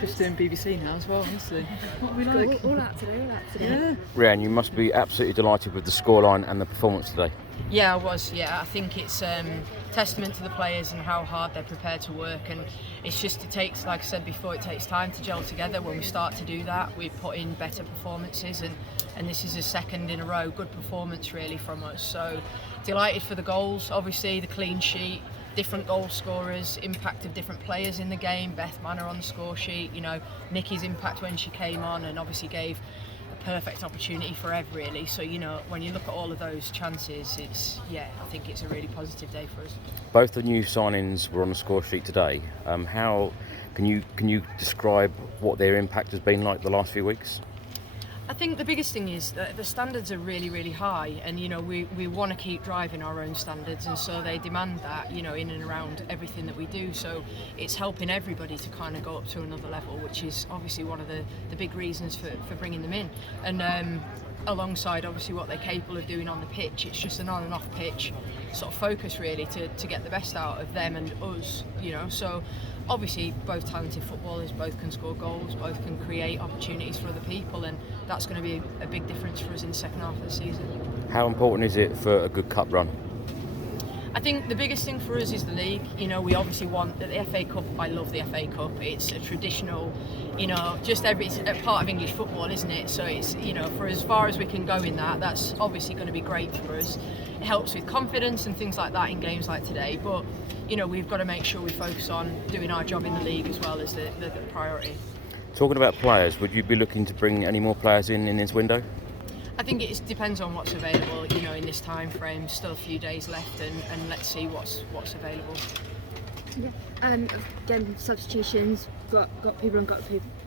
just doing BBC now as well, honestly. What we like. All out today. Yeah. Rehanne, you must be absolutely delighted with the scoreline and the performance today. Yeah, I was. Yeah, I think it's testament to the players and how hard they're prepared to work, and it takes, like I said before, it takes time to gel together. When we start to do that, we put in better performances, and this is a second in a row good performance really from us. So delighted for the goals, obviously the clean sheet, different goal scorers, impact of different players in the game. Beth Manor on the score sheet, Nikki's impact when she came on and obviously gave a perfect opportunity for Ev really. So when you look at all of those chances, I think it's a really positive day for us. Both the new signings were on the score sheet today. How can you describe what their impact has been like the last few weeks? I think the biggest thing is that the standards are really, really high, and we want to keep driving our own standards, and so they demand that in and around everything that we do. So it's helping everybody to kind of go up to another level, which is obviously one of the big reasons for bringing them in. And alongside obviously what they're capable of doing on the pitch, it's just an on and off pitch sort of focus really to get the best out of them and us. So obviously both talented footballers, both can score goals, both can create opportunities for other people, and that's going to be a big difference for us in the second half of the season. How important is it for a good cup run? I think the biggest thing for us is the league. We obviously want the FA Cup. I love the FA Cup. It's a traditional, just it's a part of English football, isn't it? So it's, for as far as we can go in that's obviously going to be great for us. It helps with confidence and things like that in games like today. But, we've got to make sure we focus on doing our job in the league as well as the priority. Talking about players, would you be looking to bring any more players in this window? I think it depends on what's available, in this time frame. Still a few days left, and let's see what's available. Yeah. Again, substitutions, got people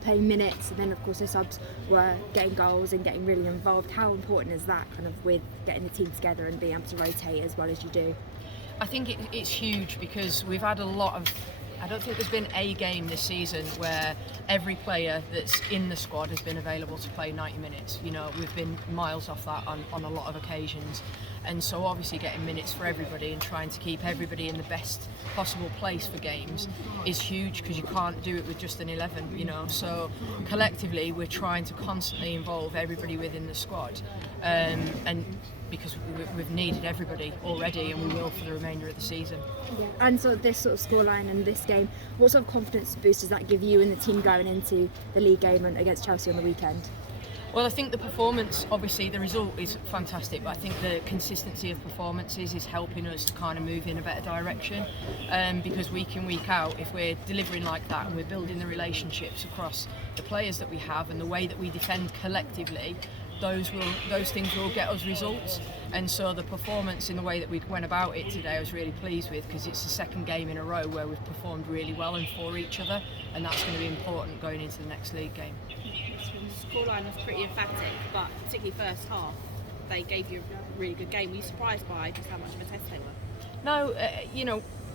playing minutes, and then of course the subs were getting goals and getting really involved. How important is that kind of with getting the team together and being able to rotate as well as you do? I think it's huge because we've had a lot of. I don't think there's been a game this season where every player that's in the squad has been available to play 90 minutes. We've been miles off that on a lot of occasions. And so obviously getting minutes for everybody and trying to keep everybody in the best possible place for games is huge, because you can't do it with just an 11, So collectively we're trying to constantly involve everybody within the squad. And because we've needed everybody already, and we will for the remainder of the season. Yeah. And so this sort of scoreline and this game, what sort of confidence boost does that give you and the team going into the league game against Chelsea on the weekend? Well, I think the performance, obviously the result is fantastic, but I think the consistency of performances is helping us to kind of move in a better direction, because week in, week out, if we're delivering like that and we're building the relationships across the players that we have and the way that we defend collectively, those things will get us results. And so the performance in the way that we went about it today, I was really pleased with, because it's the second game in a row where we've performed really well and for each other, and that's going to be important going into the next league game. The scoreline was pretty emphatic, but particularly first half, they gave you a really good game. Were you surprised by just how much of a test they were? No,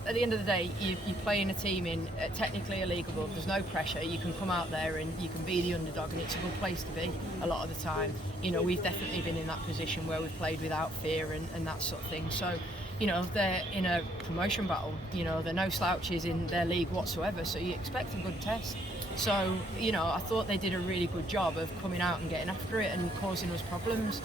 at the end of the day, you're playing a team in technically a league above. There's no pressure. You can come out there and you can be the underdog, and it's a good place to be a lot of the time. We've definitely been in that position where we've played without fear and that sort of thing. So, they're in a promotion battle. They're no slouches in their league whatsoever, so you expect a good test. So, I thought they did a really good job of coming out and getting after it and causing us problems.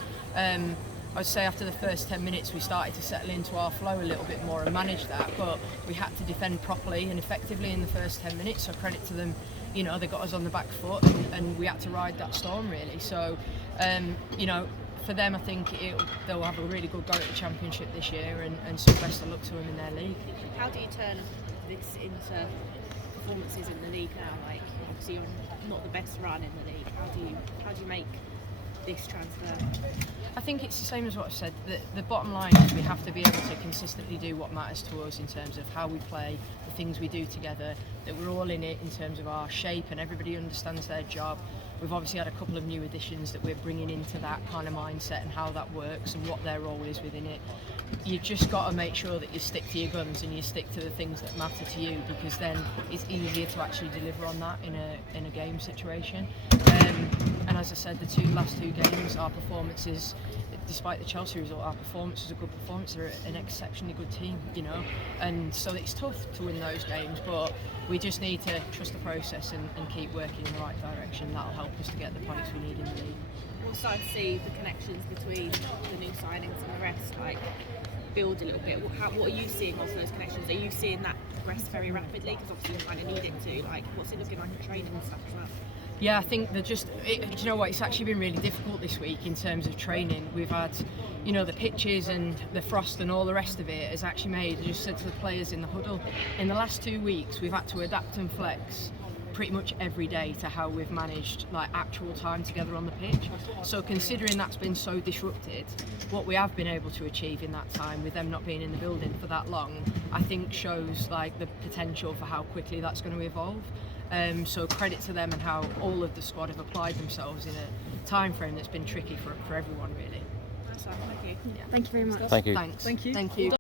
I'd say after the first 10 minutes we started to settle into our flow a little bit more and manage that, but we had to defend properly and effectively in the first 10 minutes, so credit to them. They got us on the back foot, and we had to ride that storm really. So for them, I think they'll have a really good go at the Championship this year, and so best of luck to them in their league. How do you turn this into performances in the league now? Like, obviously you're not the best run in the league. How do you make this transfer? I think it's the same as what I've said. The bottom line is we have to be able to consistently do what matters to us in terms of how we play, the things we do together, that we're all in it in terms of our shape and everybody understands their job. We've obviously had a couple of new additions that we're bringing into that kind of mindset and how that works and what their role is within it. You just got to make sure that you stick to your guns and you stick to the things that matter to you, because then it's easier to actually deliver on that in a game situation. And as I said, the last two games, our performances, despite the Chelsea result, our performance is a good performance. They're an exceptionally good team, and so it's tough to win those games, but we just need to trust the process and keep working in the right direction. That'll help us to get the points we need in the league. We're starting to see the connections between the new signings and the rest like build a little bit. What are you seeing of those connections? Are you seeing that progress very rapidly? Because obviously you kind of need it to. Like, what's it looking like in training and stuff as well? Yeah, I think do you know what, it's actually been really difficult this week in terms of training. We've had, the pitches and the frost and all the rest of it has actually made, I just said to the players in the huddle, in the last 2 weeks we've had to adapt and flex pretty much every day to how we've managed like actual time together on the pitch. So considering that's been so disrupted, what we have been able to achieve in that time with them not being in the building for that long, I think shows like the potential for how quickly that's going to evolve. So credit to them and how all of the squad have applied themselves in a time frame that's been tricky for everyone really. Nice one, thank you. Thank you very much. Thank you. Thanks. Thank you. Thank you.